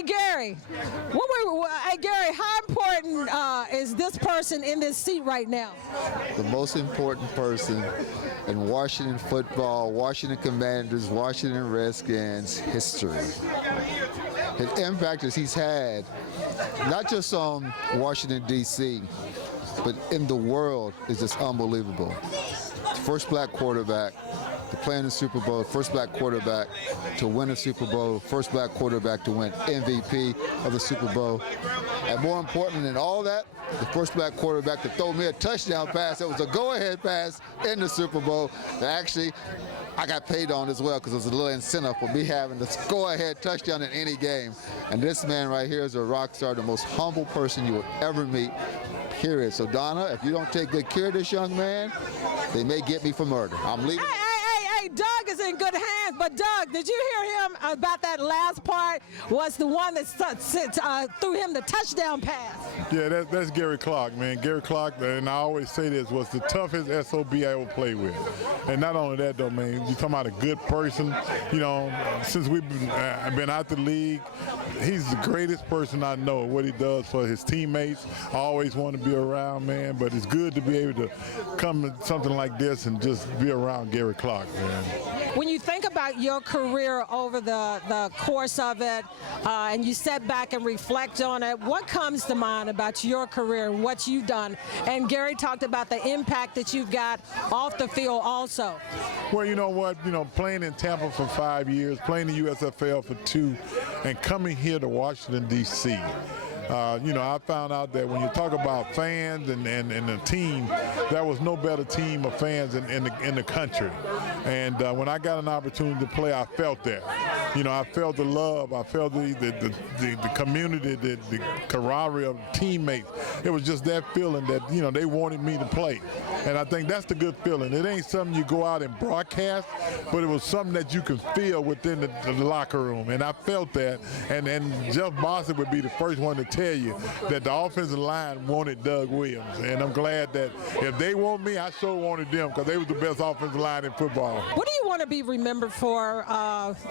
Hey Gary, hey Gary, how important is this person in this seat right now? The most important person in Washington football, Washington Commanders, Washington Redskins history. His impact that he's had, not just on Washington, D.C., but in the world is just unbelievable. First black quarterback to play in the Super Bowl, first black quarterback to win a Super Bowl, first black quarterback to win MVP of the Super Bowl. And more important than all that, the first black quarterback to throw me a touchdown pass that was a go-ahead pass in the Super Bowl. That actually, I got paid on as well because it was a little incentive for me having this go-ahead touchdown in any game. And this man right here is a rock star, the most humble person you will ever meet, period. So Donna, if you don't take good care of this young man, they may get me for murder. I'm leaving. Hey, Doug is in good hands, but Doug, did you hear him about that last part? Was the one that threw him the touchdown pass? Yeah, that's Gary Clark, man. Gary Clark, and I always say this, was the toughest SOB I ever played with. And not only that, though, man, you're talking about a good person. You know, since we've been out the league, he's the greatest person I know. What he does for his teammates, I always want to be around, man. But it's good to be able to come to something like this and just be around Gary Clark, man. When you think about your career over the course of it, and you step back and reflect on it, what comes to mind about your career and what you've done? And Gary talked about the impact that you've got off the field also. Well, you know what? You know, playing in Tampa for 5 years, playing the USFL for 2, and coming here to Washington, D.C., you know, I found out that when you talk about fans and the team, there was no better team of fans in the country. And when I got an opportunity to play, I felt that. You know, I felt the love, I felt the community, the camaraderie of teammates. It was just that feeling that, you know, they wanted me to play. And I think that's the good feeling. It ain't something you go out and broadcast, but it was something that you can feel within the locker room. And I felt that. And Jeff Bossett would be the first one to tell you that the offensive line wanted Doug Williams. And I'm glad that if they want me, I sure wanted them because they was the best offensive line in football. What do you want to be remembered for,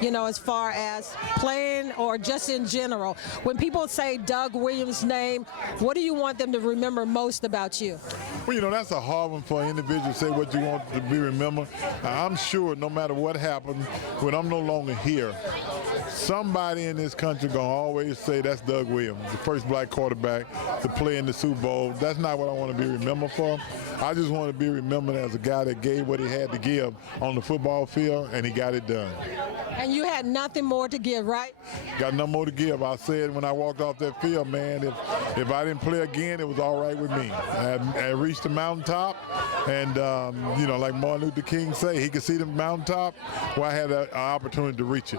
you know, as far as playing or just in general? When people say Doug Williams' name, what do you want them to remember most about you? Well, you know, that's a hard one for an individual to say what you want to be remembered. I'm sure no matter what happens, when I'm no longer here, somebody in this country gonna always say that's Doug Williams, the first black quarterback to play in the Super Bowl. That's not what I want to be remembered for. I just want to be remembered as a guy that gave what he had to give on the football field, and he got it done. And you had nothing more to give, right? Got nothing more to give. I said when I walked off that field, man, if I didn't play again, it was all right with me. I reached the mountaintop, and, you know, like Martin Luther King say, he could see the mountaintop. Well, I had an opportunity to reach it.